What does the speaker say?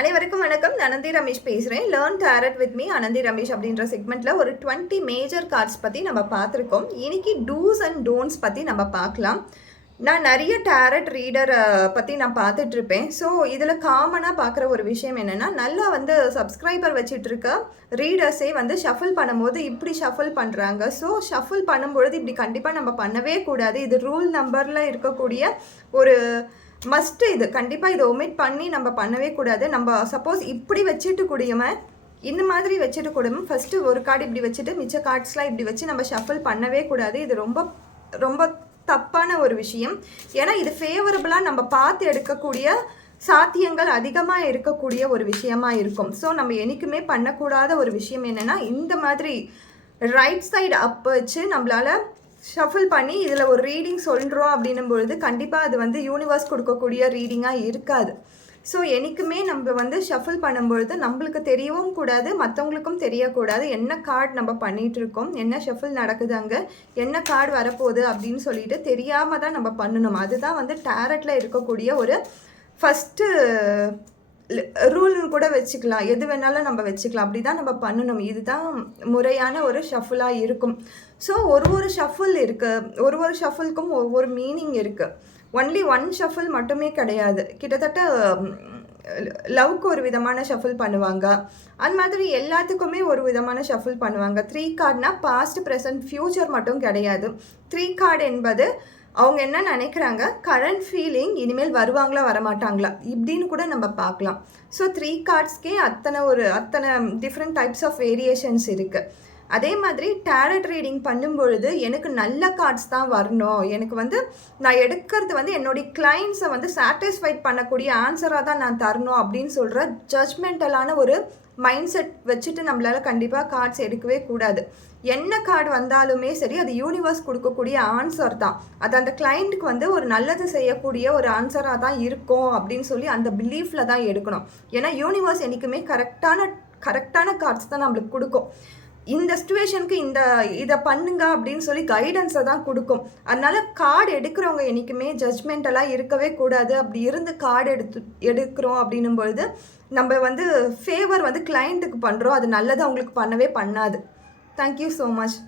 அனைவருக்கும் வணக்கம். அனந்தி ரமேஷ் பேசுகிறேன். Learn tarot with me Ananthi Ramesh அப்படின்ற செக்மெண்ட்டில் ஒரு 20 மேஜர் கார்ட்ஸ் பற்றி நம்ம பார்த்துருக்கோம். இன்னைக்கு டூஸ் அண்ட் டோன்ட்ஸ் பற்றி நம்ம பார்க்கலாம். நான் நிறைய டேரட் ரீடர் பற்றி நான் பார்த்துட்ருப்பேன். ஸோ இதில் காமனாக பார்க்குற ஒரு விஷயம் என்னென்னா, நல்லா சப்ஸ்கிரைபர் வச்சுட்டு இருக்க ரீடர்ஸே ஷஃபிள் பண்ணும்போது இப்படி ஷஃபிள் பண்ணுறாங்க. ஸோ ஷஃபிள் பண்ணும்பொழுது இப்படி கண்டிப்பாக நம்ம பண்ணவே கூடாது. இது ரூல் நம்பரில் இருக்கக்கூடிய ஒரு மஸ்ட்டு. இது கண்டிப்பாக இதை ஒமிட் பண்ணி நம்ம பண்ணவே கூடாது. நம்ம சப்போஸ் இப்படி வச்சுட்டு கூடியமே இந்த மாதிரி வச்சுட்டு கூடமே ஃபஸ்ட்டு ஒரு கார்டு இப்படி வச்சுட்டு மிச்ச கார்ட்ஸ்லாம் இப்படி வச்சு நம்ம ஷஃபிள் பண்ணவே கூடாது. இது ரொம்ப ரொம்ப தப்பான ஒரு விஷயம். ஏன்னா இது ஃபேவரபுளாக நம்ம பார்த்து எடுக்கக்கூடிய சாத்தியங்கள் அதிகமாக இருக்கக்கூடிய ஒரு விஷயமா இருக்கும். ஸோ நம்ம என்றைக்குமே பண்ணக்கூடாத ஒரு விஷயம் என்னென்னா, இந்த மாதிரி ரைட் சைடு அப் வச்சு நம்மளால் ஷஃபிள் பண்ணி இதில் ஒரு ரீடிங் சொல்கிறோம் அப்படின்னும் பொழுது கண்டிப்பாக அது யூனிவர்ஸ் கொடுக்கக்கூடிய ரீடிங்காக இருக்காது. ஸோ என்றைக்குமே நம்ம ஷஃபிள் பண்ணும்பொழுது நம்மளுக்கு தெரியவும் கூடாது, மற்றவங்களுக்கும் தெரியக்கூடாது என்ன கார்டு நம்ம பண்ணிகிட்டு இருக்கோம், என்ன ஷஃபிள் நடக்குது, அங்கே என்ன கார்டு வரப்போகுது அப்படின்னு சொல்லிட்டு தெரியாமல் தான் நம்ம பண்ணணும். அதுதான் டேரட்டில் இருக்கக்கூடிய ஒரு ஃபஸ்ட்டு ரூல்னு கூட வச்சுக்கலாம். எது வேணாலும் நம்ம வச்சுக்கலாம். அப்படி தான் நம்ம பண்ணணும். இதுதான் முறையான ஒரு ஷஃபிளாக இருக்கும். ஸோ ஒரு ஷஃபிள் இருக்குது. ஒரு ஷஃபிள்க்கும் ஒவ்வொரு மீனிங் இருக்குது. ஒன்லி ஒன் ஷஃபிள் மட்டுமே கிடையாது. கிட்டத்தட்ட லவ்க்கு ஒரு விதமான ஷஃபிள் பண்ணுவாங்க. அந்த மாதிரி எல்லாத்துக்குமே ஒரு விதமான ஷஃபிள் பண்ணுவாங்க. 3 கார்டுனா பாஸ்ட், ப்ரெசன்ட், ஃப்யூச்சர் மட்டும் கிடையாது. 3 கார்டு என்பது அவங்க என்ன நினைக்கிறாங்க, கரண்ட் ஃபீலிங், இனிமேல் வருவாங்களா வரமாட்டாங்களா இப்படின்னு கூட நம்ம பார்க்கலாம். ஸோ 3 கார்ட்ஸ்க்கே அத்தனை டிஃப்ரெண்ட் டைப்ஸ் ஆஃப் வேரியேஷன்ஸ் இருக்குது. அதே மாதிரி டேரட் ரீடிங் பண்ணும்பொழுது எனக்கு நல்ல கார்ட்ஸ் தான் வரணும், எனக்கு நான் எடுக்கிறது என்னுடைய கிளைண்ட்ஸை சாட்டிஸ்ஃபைட் பண்ணக்கூடிய ஆன்சராக தான் நான் தரணும் அப்படின்னு சொல்கிற ஜட்ஜ்மெண்டலான ஒரு மைண்ட் செட் வச்சுட்டு நம்மளால் கண்டிப்பாக கார்ட்ஸ் எடுக்கவே கூடாது. என்ன கார்டு வந்தாலுமே சரி, அது யூனிவர்ஸ் கொடுக்கக்கூடிய ஆன்சர் தான். அது அந்த கிளைண்ட்டுக்கு ஒரு நல்லது செய்யக்கூடிய ஒரு ஆன்சராக தான் இருக்கும் அப்படின்னு சொல்லி அந்த பிலீஃபில் தான் எடுக்கணும். ஏன்னா யூனிவர்ஸ் என்றைக்குமே கரெக்டான கார்ட்ஸ் தான் நம்மளுக்கு கொடுக்கும். இந்த சிச்சுவேஷனுக்கு இதை பண்ணுங்க அப்படின்னு சொல்லி கைடன்ஸை தான் கொடுக்கும். அதனால கார்டு எடுக்கிறவங்க என்றைக்குமே ஜட்ஜ்மெண்டலாக இருக்கவே கூடாது. அப்படி இருந்து கார்டு எடுக்கிறோம் அப்படின்னும் பொழுது நம்ம ஃபேவர் கிளைண்ட்டுக்கு பண்ணுறோம். அது நல்லது அவங்களுக்கு பண்ணவே பண்ணாது. Thank you so much.